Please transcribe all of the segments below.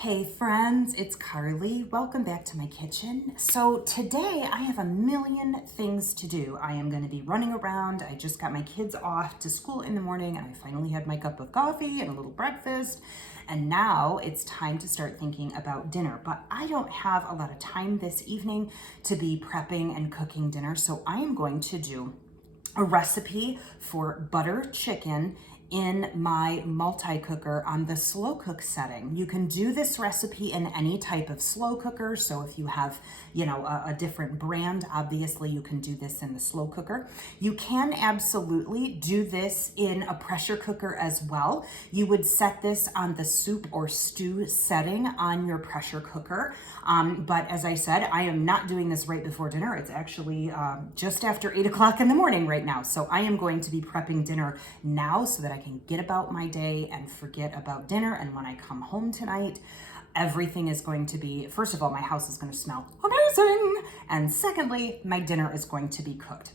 Hey friends, it's Carly. Welcome back to my kitchen. So today I have a million things to do. I am going to be running around. I just got my kids off to school in the morning and I finally had my cup of coffee and a little breakfast. And now it's time to start thinking about dinner. But I don't have a lot of time this evening to be prepping and cooking dinner. So I am going to do a recipe for butter chicken in my multi-cooker on the slow cook setting. You can do this recipe in any type of slow cooker. So if you have, a different brand, obviously you can do this in the slow cooker. You can absolutely do this in a pressure cooker as well. You would set this on the soup or stew setting on your pressure cooker. But as I said, I am not doing this right before dinner. It's actually just after 8 o'clock in the morning right now. So I am going to be prepping dinner now so that I can get about my day and forget about dinner. And when I come home tonight, everything is going to be, first of all, my house is going to smell amazing. And secondly, my dinner is going to be cooked.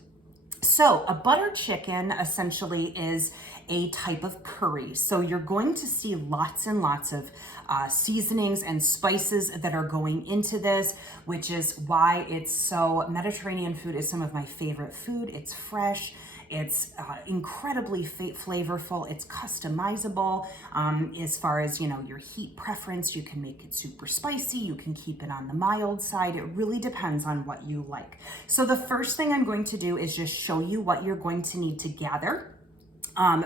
So a butter chicken essentially is a type of curry. So you're going to see lots and lots of seasonings and spices that are going into this, which is why it's so, Mediterranean food is some of my favorite food. It's fresh. It's incredibly flavorful. It's customizable as far as, your heat preference. You can make it super spicy. You can keep it on the mild side. It really depends on what you like. So the first thing I'm going to do is just show you what you're going to need to gather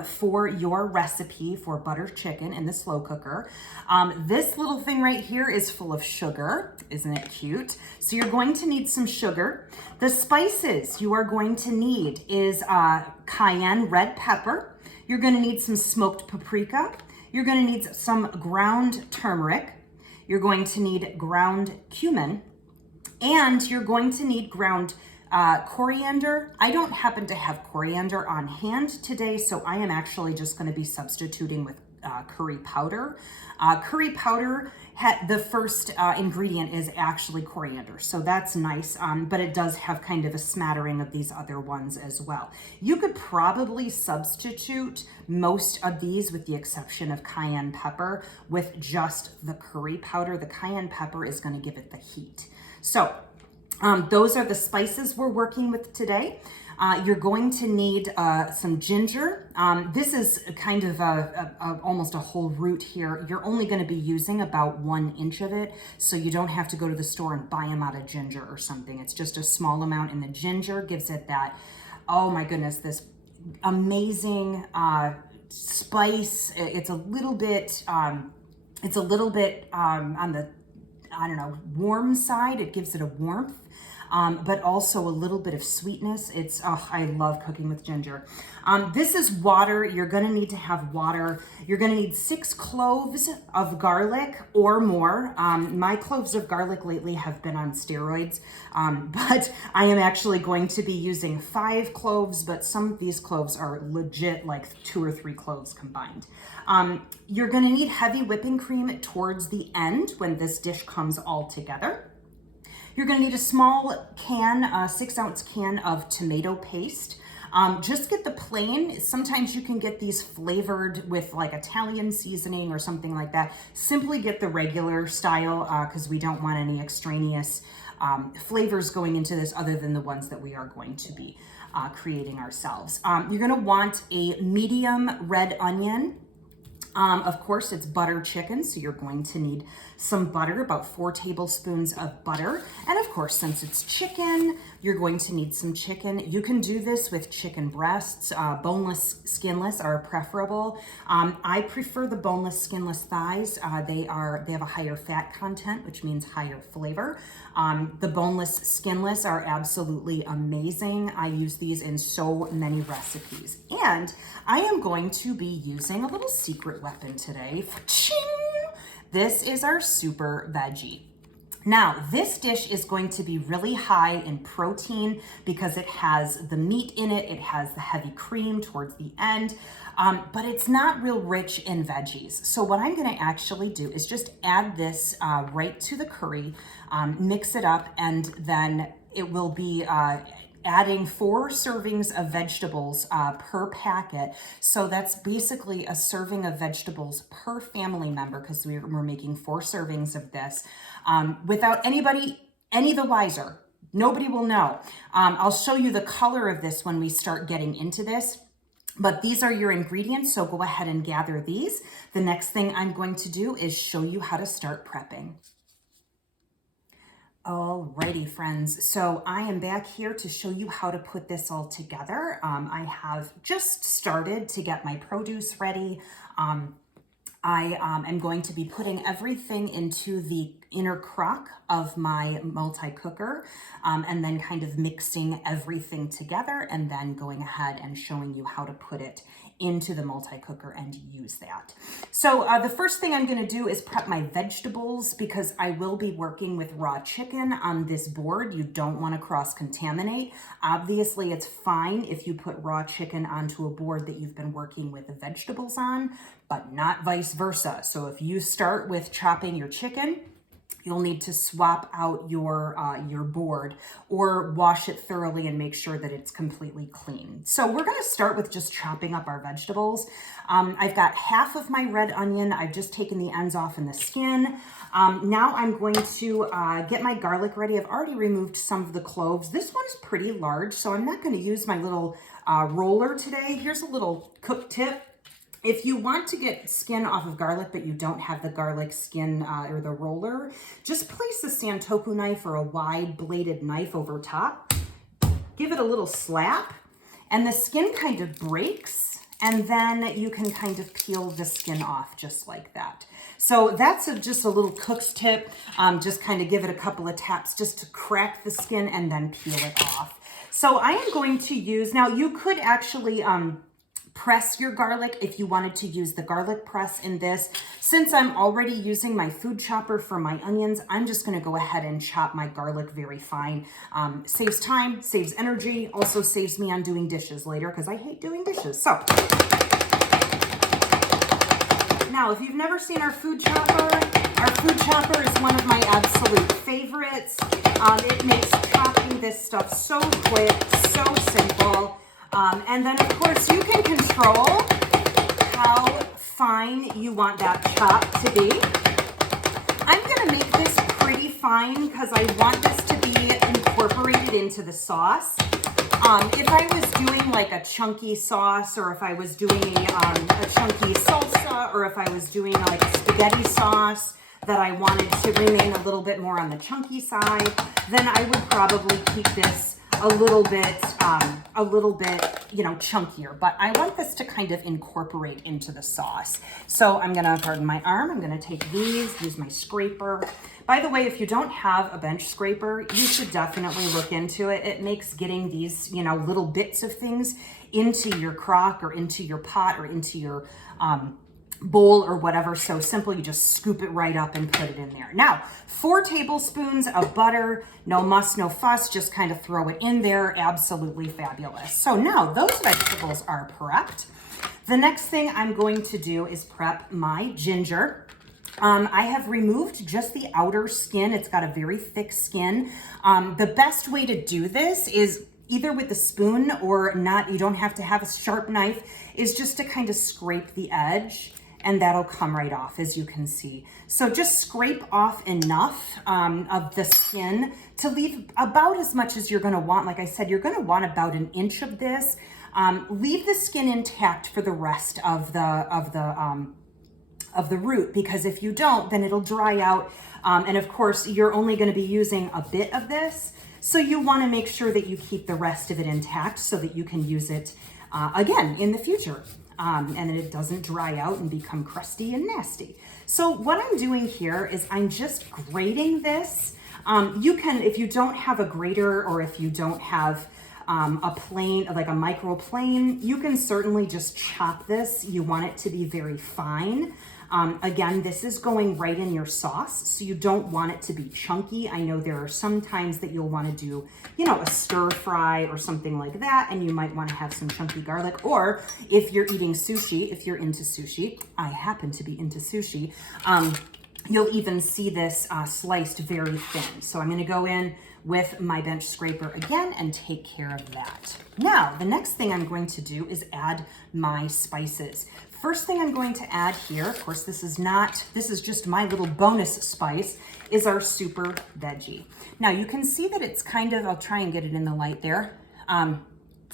for your recipe for butter chicken in the slow cooker. This little thing right here is full of sugar. Isn't it cute? So you're going to need some sugar. The spices you are going to need is cayenne red pepper. You're going to need some smoked paprika. You're going to need some ground turmeric. You're going to need ground cumin. And you're going to need ground coriander. I don't happen to have coriander on hand today, so I am actually just going to be substituting with curry powder. Curry powder, the first ingredient is actually coriander, so that's nice, but it does have kind of a smattering of these other ones as well. You could probably substitute most of these, with the exception of cayenne pepper, with just the curry powder. The cayenne pepper is going to give it the heat. So those are the spices we're working with today. You're going to need some ginger. This is kind of almost a whole root here. You're only going to be using about 1 inch of it, so you don't have to go to the store and buy them out of ginger or something. It's just a small amount, and the ginger gives it that, oh my goodness, this amazing spice. It's a little bit on the, I don't know, warm side. It gives it a warmth, but also a little bit of sweetness. I love cooking with ginger. This is water. You're going to need to have water. You're going to need 6 cloves of garlic or more. My cloves of garlic lately have been on steroids, but I am actually going to be using 5 cloves, but some of these cloves are legit like 2 or 3 cloves combined. You're going to need heavy whipping cream towards the end when this dish comes all together. You're going to need a small can, 6-ounce can of tomato paste. Just get the plain. Sometimes you can get these flavored with like Italian seasoning or something like that. Simply get the regular style because we don't want any extraneous flavors going into this other than the ones that we are going to be creating ourselves. You're going to want a medium red onion. Of course, it's butter chicken, so you're going to need some butter, about 4 tablespoons of butter. And of course, since it's chicken, you're going to need some chicken. You can do this with chicken breasts. Boneless, skinless are preferable. I prefer the boneless, skinless thighs. They have a higher fat content, which means higher flavor. The boneless, skinless are absolutely amazing. I use these in so many recipes. And I am going to be using a little secret weapon today. This is our super veggie. Now, this dish is going to be really high in protein because it has the meat in it. It has the heavy cream towards the end, but it's not real rich in veggies. So what I'm going to actually do is just add this right to the curry, mix it up, and then it will be adding 4 servings of vegetables per packet. So that's basically a serving of vegetables per family member, because we're making 4 servings of this without anybody any the wiser. Nobody will know. I'll show you the color of this when we start getting into this. But these are your ingredients, so go ahead and gather these. The next thing I'm going to do is show you how to start prepping. Alrighty, friends. So I am back here to show you how to put this all together. I have just started to get my produce ready. I am going to be putting everything into the inner crock of my multi-cooker and then kind of mixing everything together and then going ahead and showing you how to put it into the multi-cooker and use that. So the first thing I'm going to do is prep my vegetables, because I will be working with raw chicken on this board. You don't want to cross-contaminate. Obviously, it's fine if you put raw chicken onto a board that you've been working with the vegetables on, but not vice versa. So if you start with chopping your chicken, you'll need to swap out your board or wash it thoroughly and make sure that it's completely clean. So we're going to start with just chopping up our vegetables. I've got half of my red onion. I've just taken the ends off and the skin. Now I'm going to get my garlic ready. I've already removed some of the cloves. This one's pretty large, so I'm not going to use my little roller today. Here's a little cook tip. If you want to get skin off of garlic, but you don't have the garlic skin or the roller, just place a santoku knife or a wide bladed knife over top. Give it a little slap, and the skin kind of breaks, and then you can kind of peel the skin off just like that. So that's just a little cook's tip. Just kind of give it a couple of taps just to crack the skin and then peel it off. So I am going to use, now you could actually press your garlic if you wanted to use the garlic press in this. Since I'm already using my food chopper for my onions, I'm just going to go ahead and chop my garlic very fine. Saves time, saves energy, also saves me on doing dishes later, because I hate doing dishes. So now, if you've never seen our food chopper is one of my absolute favorites. It makes chopping this stuff so quick, so simple. And then, of course, you can control how fine you want that chop to be. I'm going to make this pretty fine because I want this to be incorporated into the sauce. If I was doing like a chunky sauce, or if I was doing a chunky salsa, or if I was doing like a spaghetti sauce that I wanted to remain a little bit more on the chunky side, then I would probably keep this a little bit, chunkier, but I want this to kind of incorporate into the sauce. So I'm gonna, pardon my arm, I'm gonna take these, use my scraper. By the way, if you don't have a bench scraper, you should definitely look into it. It makes getting these, little bits of things into your crock or into your pot or into your, bowl or whatever so simple. You just scoop it right up and put it in there. Now, 4 tablespoons of butter, no muss, no fuss, just kind of throw it in there. Absolutely fabulous. So now those vegetables are prepped. The next thing I'm going to do is prep my ginger. I have removed just the outer skin. It's got a very thick skin. The best way to do this is either with a spoon or not, you don't have to have a sharp knife, is just to kind of scrape the edge, and that'll come right off, as you can see. So just scrape off enough of the skin to leave about as much as you're gonna want. Like I said, you're gonna want about 1 inch of this. Leave the skin intact for the rest of the root, because if you don't, then it'll dry out. And of course, you're only gonna be using a bit of this. So you wanna make sure that you keep the rest of it intact so that you can use it again in the future. And then it doesn't dry out and become crusty and nasty. So what I'm doing here is I'm just grating this. You can, if you don't have a grater, or if you don't have a plane, like a micro plane, you can certainly just chop this. You want it to be very fine. Again, this is going right in your sauce, so you don't want it to be chunky. I know there are some times that you'll want to do, a stir fry or something like that, and you might want to have some chunky garlic. Or if you're eating sushi, if you're into sushi, I happen to be into sushi, You'll even see this sliced very thin. So I'm gonna go in with my bench scraper again and take care of that. Now, the next thing I'm going to do is add my spices. First thing I'm going to add here, of course, this is just my little bonus spice, is our super veggie. Now you can see that it's kind of, I'll try and get it in the light there.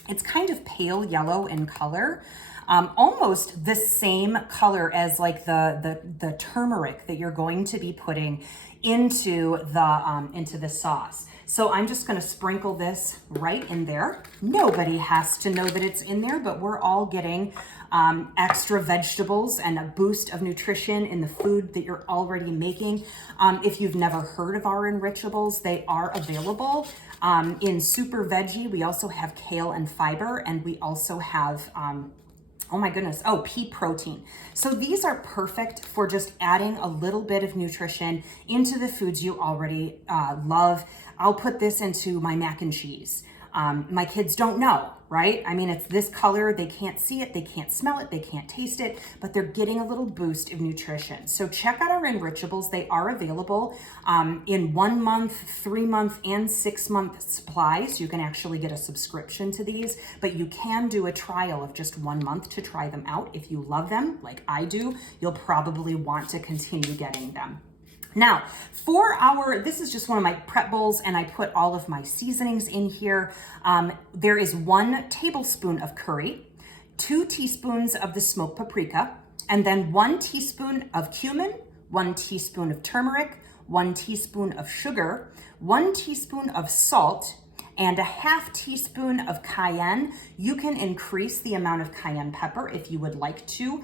It's kind of pale yellow in color. Almost the same color as like the turmeric that you're going to be putting into the sauce. So I'm just gonna sprinkle this right in there. Nobody has to know that it's in there, but we're all getting extra vegetables and a boost of nutrition in the food that you're already making. If you've never heard of our enrichables, they are available in super veggie. We also have kale and fiber, and we also have oh my goodness, pea protein. So these are perfect for just adding a little bit of nutrition into the foods you already love. I'll put this into my mac and cheese. My kids don't know, right? I mean, it's this color, they can't see it, they can't smell it, they can't taste it, but they're getting a little boost of nutrition. So check out our enrichables. They are available in 1 month, 3 month, and 6 month supplies. You can actually get a subscription to these, but you can do a trial of just 1 month to try them out. If you love them, like I do, you'll probably want to continue getting them. Now, this is just one of my prep bowls, and I put all of my seasonings in here. There is 1 tablespoon of curry, 2 teaspoons of the smoked paprika, and then 1 teaspoon of cumin, 1 teaspoon of turmeric, 1 teaspoon of sugar, 1 teaspoon of salt, and a ½ teaspoon of cayenne. You can increase the amount of cayenne pepper if you would like to.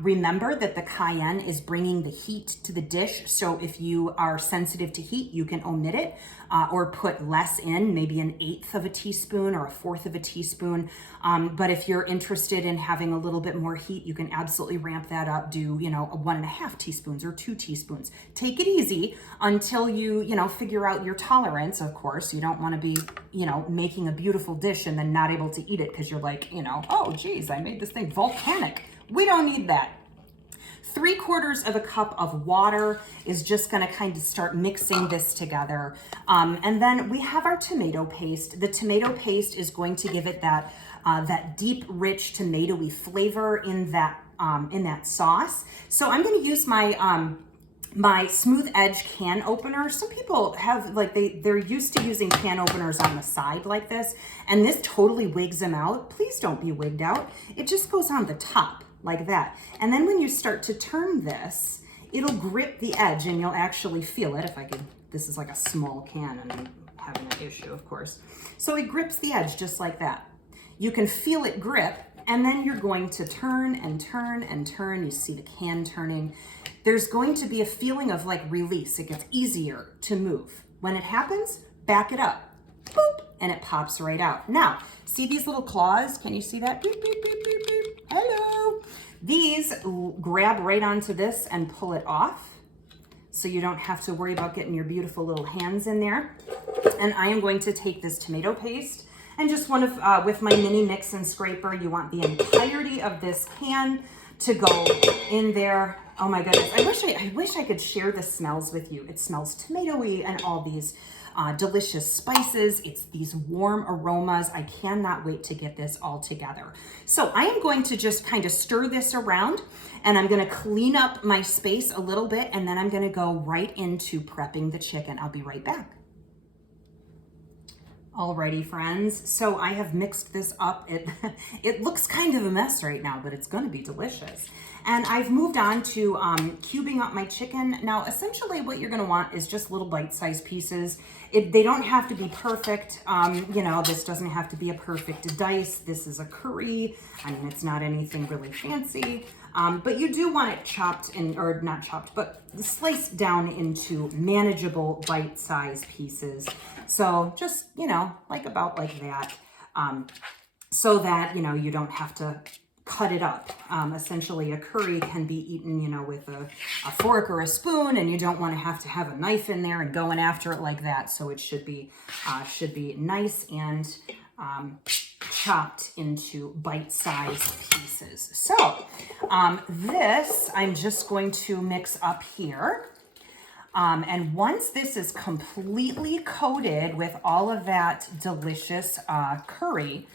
Remember that the cayenne is bringing the heat to the dish. So if you are sensitive to heat, you can omit it or put less in, maybe 1/8 of a teaspoon or 1/4 of a teaspoon. But if you're interested in having a little bit more heat, you can absolutely ramp that up. Do, 1½ teaspoons or 2 teaspoons. Take it easy until you, figure out your tolerance. Of course, you don't want to be, making a beautiful dish and then not able to eat it because you're like, oh geez, I made this thing volcanic. We don't need that. 3/4 of a cup of water is just going to kind of start mixing this together. And then we have our tomato paste. The tomato paste is going to give it that deep, rich tomatoey flavor in that sauce. So I'm going to use my smooth edge can opener. Some people have they're used to using can openers on the side like this, and this totally wigs them out. Please don't be wigged out. It just goes on the top like that. And then when you start to turn this, it'll grip the edge and you'll actually feel it. This is like a small can and I'm having an issue, of course. So it grips the edge just like that. You can feel it grip, and then you're going to turn and turn and turn. You see the can turning. There's going to be a feeling of release. It gets easier to move. When it happens, back it up. Boop, and it pops right out. Now, see these little claws? Can you see that? Beep, beep, beep, beep, beep. Hello. These grab right onto this and pull it off, so you don't have to worry about getting your beautiful little hands in there. And I am going to take this tomato paste and just with my mini mix and scraper, you want the entirety of this can to go in there. Oh my goodness, I wish I could share the smells with you. It smells tomatoey and all these delicious spices. It's these warm aromas. I cannot wait to get this all together. So I am going to just kind of stir this around, and I'm going to clean up my space a little bit, and then I'm going to go right into prepping the chicken. I'll be right back. Alrighty, friends, so I have mixed this up. It looks kind of a mess right now, but it's going to be delicious. And I've moved on to cubing up my chicken. Now, essentially what you're going to want is just little bite-sized pieces. They don't have to be perfect. This doesn't have to be a perfect dice. This is a curry. I mean, it's not anything really fancy. But you do want it chopped or not chopped, but sliced down into manageable bite-sized pieces. So just, about like that, so that, you don't have to cut it up. Essentially a curry can be eaten, with a fork or a spoon, and you don't want to have a knife in there and going after it like that. So it should be nice and chopped into bite-sized pieces. So this I'm just going to mix up here. And once this is completely coated with all of that delicious curry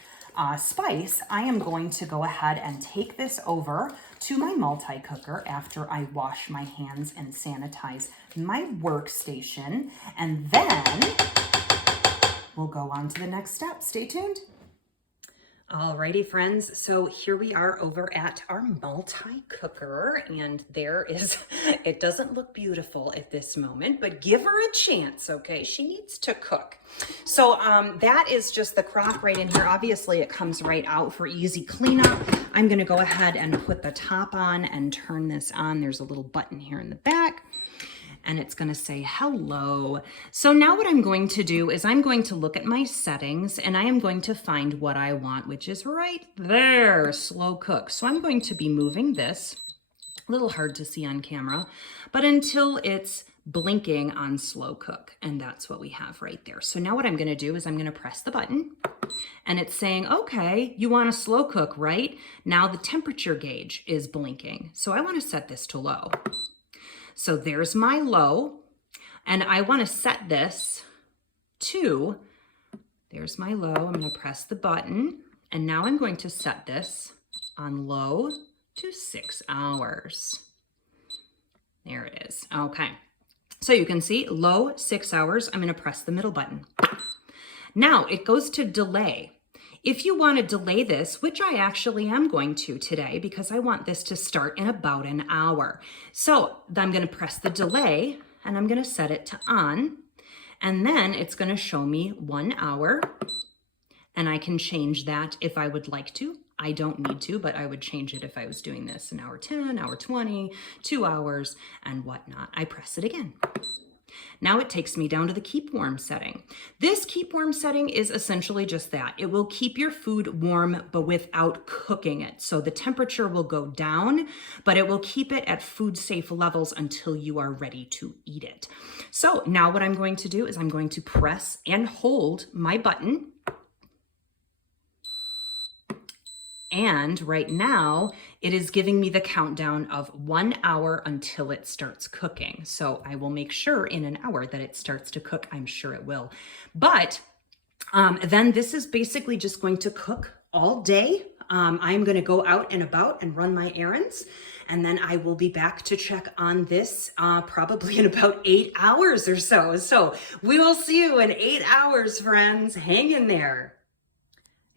spice, I am going to go ahead and take this over to my multi-cooker after I wash my hands and sanitize my workstation. And then we'll go on to the next step. Stay tuned. Alrighty, friends, so here we are over at our multi-cooker, and there is, it doesn't look beautiful at this moment, but give her a chance, okay? She needs to cook. So that is just the crock right in here. Obviously, it comes right out for easy cleanup. I'm gonna go ahead and put the top on and turn this on. There's a little button here in the back, and it's gonna say hello. So now what I'm going to do is I'm going to look at my settings and I am going to find what I want, which is right there, slow cook. So I'm going to be moving this, a little hard to see on camera, but until it's blinking on slow cook, and that's what we have right there. So now what I'm gonna do is I'm gonna press the button and it's saying, okay, you want a slow cook, right? Now the temperature gauge is blinking. So I wanna set this to low. So there's my low, and I want to set this to, there's my low, I'm going to press the button, and now I'm going to set this on low to 6 hours. There it is. Okay, so you can see low 6 hours, I'm going to press the middle button. Now it goes to delay. If you want to delay this, which I actually am going to today because I want this to start in about an hour. So I'm going to press the delay and I'm going to set it to on, and then it's going to show me 1 hour, and I can change that if I would like to. I don't need to, but I would change it if I was doing this an hour 10, hour 20, 2 hours, and whatnot. I press it again. Now it takes me down to the keep warm setting. This keep warm setting is essentially just that. It will keep your food warm, but without cooking it. So the temperature will go down, but it will keep it at food safe levels until you are ready to eat it. So now what I'm going to do is I'm going to press and hold my button. And right now it is giving me the countdown of 1 hour until it starts cooking. So I will make sure in an hour that it starts to cook. I'm sure it will. But then this is basically just going to cook all day. I'm going to go out and about and run my errands. And then I will be back to check on this probably in about 8 hours or so. So we will see you in 8 hours, friends. Hang in there.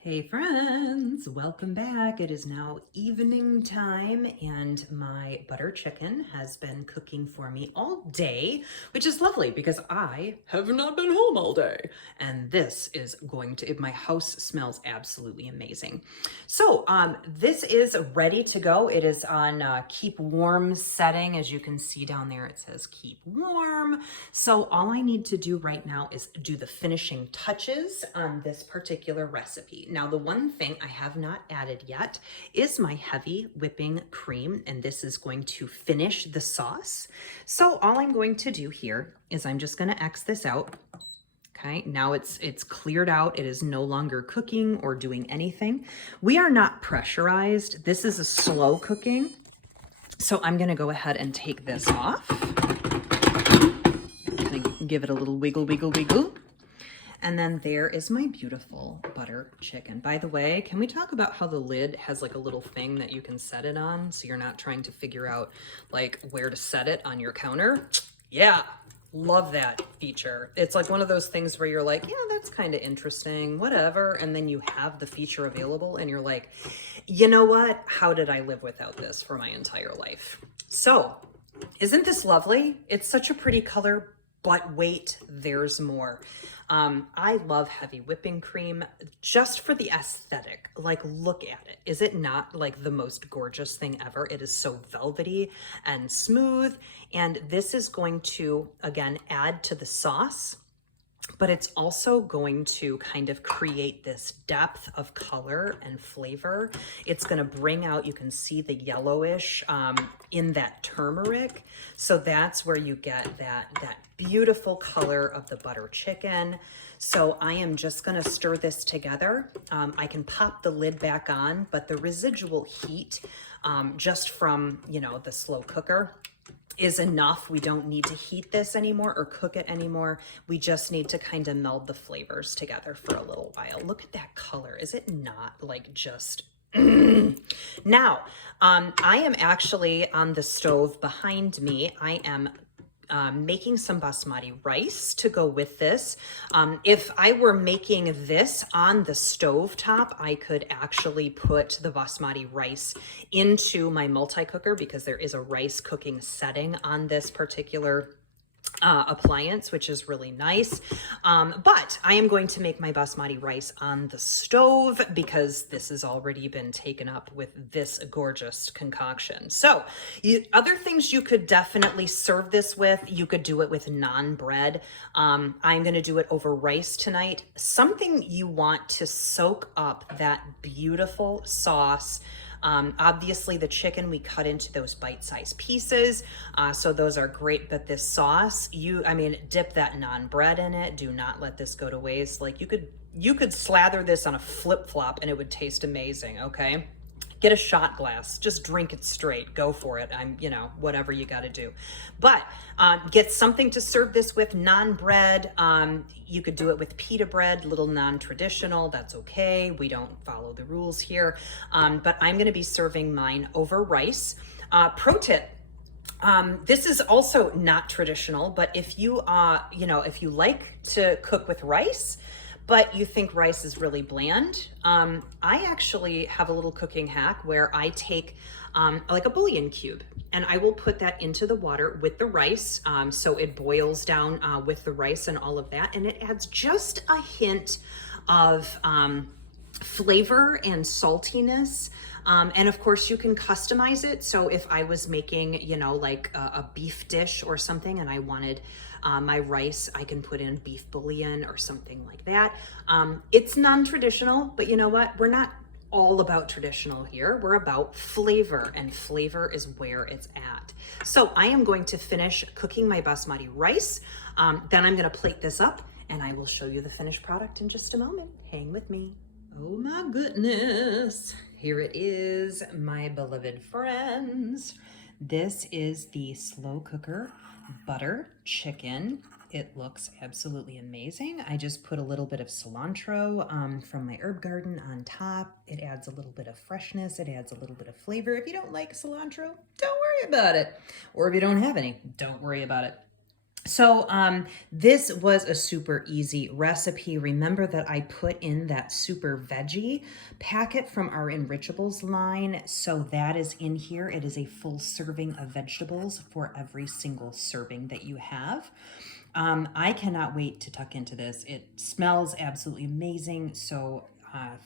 Hey friends, welcome back. It is now evening time and my butter chicken has been cooking for me all day, which is lovely because I have not been home all day. And this is going to, my house smells absolutely amazing. So this is ready to go. It is on keep warm setting. As you can see down there, it says keep warm. So all I need to do right now is do the finishing touches on this particular recipe. Now, the one thing I have not added yet is my heavy whipping cream, and this is going to finish the sauce. So all I'm going to do here is I'm just going to X this out. Okay, now it's cleared out. It is no longer cooking or doing anything. We are not pressurized. This is a slow cooking. So I'm going to go ahead and take this off. I'm going to give it a little wiggle, wiggle, wiggle. And then there is my beautiful butter chicken. By the way, can we talk about how the lid has like a little thing that you can set it on so you're not trying to figure out like where to set it on your counter? Yeah, love that feature. It's like one of those things where you're like, yeah, that's kind of interesting, whatever. And then you have the feature available and you're like, you know what? How did I live without this for my entire life? So isn't this lovely? It's such a pretty color, but wait, there's more. I love heavy whipping cream just for the aesthetic. Like, look at it. Is it not like the most gorgeous thing ever? It is so velvety and smooth. And this is going to, again, add to the sauce. but it's also going to kind of create this depth of color and flavor. It's going to bring out, you can see the yellowish in that turmeric. So that's where you get that beautiful color of the butter chicken. So I am just going to stir this together. I can pop the lid back on, but the residual heat just from, you know, the slow cooker is enough. We don't need to heat this anymore or cook it anymore. We just need to kind of meld the flavors together for a little while. Look at that color. Is it not like just... Now, I am actually on the stove behind me. I am making some basmati rice to go with this. If I were making this on the stove top, I could actually put the basmati rice into my multi-cooker because there is a rice cooking setting on this particular appliance, which is really nice. But I am going to make my basmati rice on the stove because this has already been taken up with this gorgeous concoction. So other things you could definitely serve this with, you could do it with naan bread. I'm going to do it over rice tonight. Something you want to soak up that beautiful sauce. Obviously the chicken we cut into those bite-sized pieces, so those are great, but this sauce, I mean, dip that naan bread in it. Do not let this go to waste. Like you could slather this on a flip-flop and it would taste amazing, okay? Get a shot glass, just drink it straight, go for it. You know, whatever you got to do. But get something to serve this with, naan bread. You could do it with pita bread, little non-traditional, that's okay. We don't follow the rules here. But I'm gonna be serving mine over rice. Pro tip, this is also not traditional, but if you, you know, if you like to cook with rice, but you think rice is really bland, I actually have a little cooking hack where I take like a bouillon cube and I will put that into the water with the rice, so it boils down with the rice and all of that, and it adds just a hint of flavor and saltiness. And of course you can customize it. So if I was making, you know, like a beef dish or something and I wanted my rice, I can put in beef bouillon or something like that. It's non-traditional, but you know what? We're not all about traditional here. We're about flavor, and flavor is where it's at. So I am going to finish cooking my basmati rice. Then I'm going to plate this up and I will show you the finished product in just a moment. Hang with me. Oh my goodness. Here it is, my beloved friends. This is the slow cooker butter chicken. It looks absolutely amazing. I just put a little bit of cilantro from my herb garden on top. It adds a little bit of freshness. It adds a little bit of flavor. If you don't like cilantro, don't worry about it. Or if you don't have any, don't worry about it. So this was a super easy recipe. Remember that I put in that super veggie packet from our Enrichables line. So that is in here. It is a full serving of vegetables for every single serving that you have. I cannot wait to tuck into this. It smells absolutely amazing. So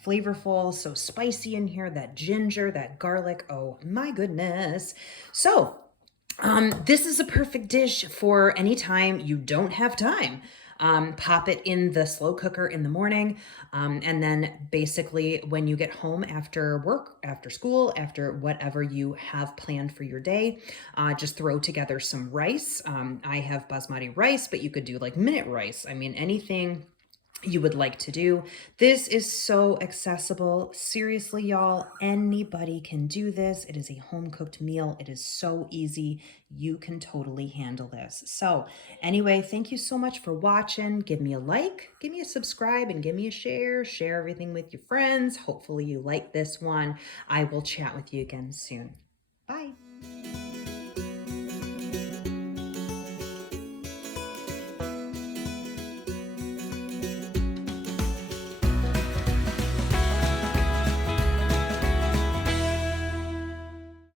flavorful, so spicy in here, that ginger, that garlic. Oh my goodness. So this is a perfect dish for any time you don't have time. Pop it in the slow cooker in the morning. And then basically when you get home after work, after school, after whatever you have planned for your day, just throw together some rice. I have basmati rice, but you could do like minute rice. I mean, anything you would like to do. This is so accessible. Seriously, y'all, anybody can do this. It is a home-cooked meal. It is so easy. You can totally handle this. So anyway, thank you so much for watching. Give me a like, give me a subscribe, and give me a share. Share everything with your friends. Hopefully you like this one. I will chat with you again soon.